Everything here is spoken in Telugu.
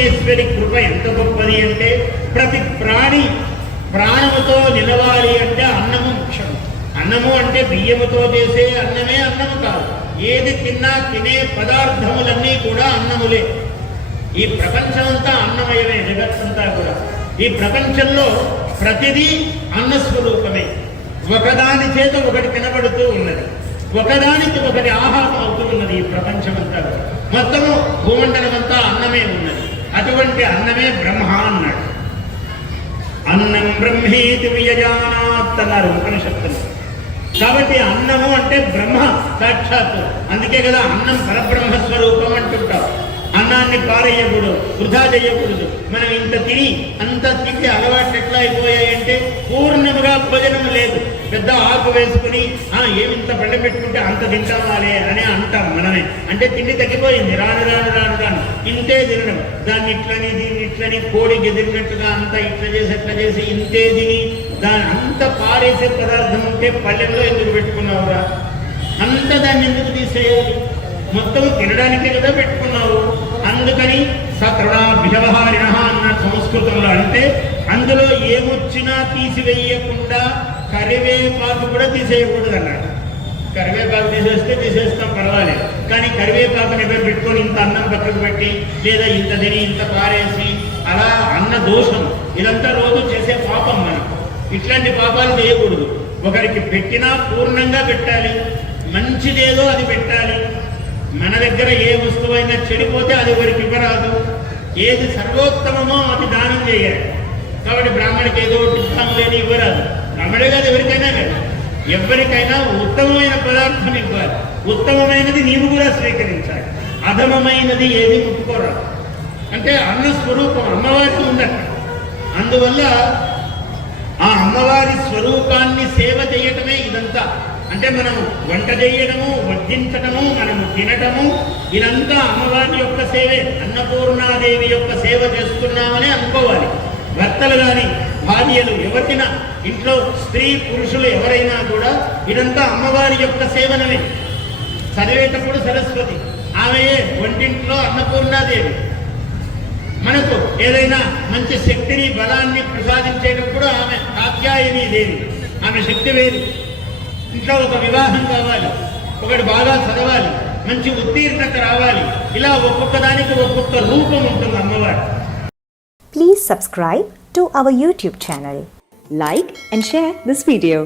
అన్నపూర్ణేశ్వరి కృప ఎంత గొప్పది అంటే ప్రతి ప్రాణి ప్రాణముతో నిలవాలి అంటే అన్నము ముఖ్యం. అన్నము అంటే బియ్యముతో చేసే అన్నమే అన్నము కాదు. ఏది తిన్నా తినే పదార్థములన్నీ కూడా అన్నములే. ఈ ప్రపంచమంతా అన్నమయమే, జగత్తంతా కూడా. ఈ ప్రపంచంలో ప్రతిదీ అన్నస్వరూపమే. ఒకదాని చేత ఒకటి కనబడుతూ ఉన్నది, ఒకదానికి ఒకటి ఆహారం అవుతూ ఉన్నది. ఈ ప్రపంచమంతా మొత్తము భూమండలమంతా అన్నమే ఉన్నది. అటువంటి అన్నమే బ్రహ్మ అన్నాడు. అన్నం బ్రహ్మేతి వియజానాత్ అన్నారు ఉపనిషత్తులు. కాబట్టి అన్నము అంటే బ్రహ్మ సాక్షాత్తు. అందుకే కదా అన్నం పరబ్రహ్మ స్వరూపం అంటుంటాం. అన్నాన్ని పారేయకూడదు, వృధా చేయకూడదు. మనం ఇంత తిని అంత తింటే అలవాట్లు ఎట్లా అయిపోయాయంటే పూర్ణముగా భోజనం లేదు. పెద్ద ఆకు వేసుకుని ఏమింత బండ పెట్టుకుంటే అంత తింటామాలే అని అంటాం మనమే. అంటే తిండి తగ్గిపోయింది. రాను రాను రాను రాను ఇంతే తినడం. దాన్ని ఇట్లని దీన్ని ఇట్లని కోడి గెదిరినట్టుగా అంతా ఇట్లా చేసి అట్లా చేసి ఇంతే తిని దాని అంత పారేసే పదార్థం ఉంటే పళ్ళెంలో ఎందుకు పెట్టుకున్నావురా? అంత దాన్ని ఎందుకు తీసేయాలి? మొత్తం తినడానికే కదా పెట్టుకున్నావు. అందుకని సతృణాభిషవహారిణ అన్న సంస్కృతంలో. అంటే అందులో ఏమొచ్చినా తీసివేయకుండా కరివేపాకు కూడా తీసేయకూడదు అన్నాడు. కరివేపాకు తీసేస్తాం పర్వాలేదు, కానీ కరివేపాకుని ఎక్కడ పెట్టుకొని ఇంత అన్నం పక్కకు పెట్టి లేదా ఇంత తిని ఇంత పారేసి అలా అన్న దోషం, ఇదంతా రోజు చేసే పాపం. మనం ఇట్లాంటి పాపాలు చేయకూడదు. ఒకరికి పెట్టినా పూర్ణంగా పెట్టాలి, మంచిదేదో అది పెట్టాలి. మన దగ్గర ఏ వస్తువైనా చెడిపోతే అది ఎవరికి ఇవ్వరాదు. ఏది సర్వోత్తమమో అది దానం చేయాలి. కాబట్టి బ్రాహ్మడికి ఏదో ఇష్టం లేని ఇవ్వరాదు. బ్రాహ్మడే కాదు, ఎవరికైనా కదా, ఎవరికైనా ఉత్తమమైన పదార్థం ఇవ్వాలి. ఉత్తమమైనది నీవు కూడా స్వీకరించాలి. అధమమైనది ఏది ముట్టుకోరాదు. అంటే అన్న స్వరూపం అమ్మవారికి ఉందట. అందువల్ల ఆ అమ్మవారి స్వరూపాన్ని సేవ చేయటమే ఇదంతా. అంటే మనము వంట చేయడము, వడ్డించటము, మనము తినటము, ఇదంతా అమ్మవారి యొక్క సేవే. అన్నపూర్ణాదేవి యొక్క సేవ చేస్తున్నామని అనుకోవాలి. భర్తలు కానీ భార్యలు ఎవరికైనా, ఇంట్లో స్త్రీ పురుషులు ఎవరైనా కూడా ఇదంతా అమ్మవారి యొక్క సేవనమే. చదివేటప్పుడు సరస్వతి, ఆమెయే వంటింట్లో అన్నపూర్ణాదేవి. మనకు ఏదైనా మంచి శక్తిని బలాన్ని ప్రసాదించేటప్పుడు ఆమె కాత్యాయని దేవి, ఆమె శక్తి వేరు. ఇంట్లో ఒక వివాహం కావాలి, ఒకటి బాగా చదవాలి, మంచి ఉత్తీర్ణత రావాలి, ఇలా ఒక్కొక్క దానికి ఒక్కొక్క రూపం ఉంటుంది అమ్మవారు. Please subscribe to our YouTube channel. Like and share this video.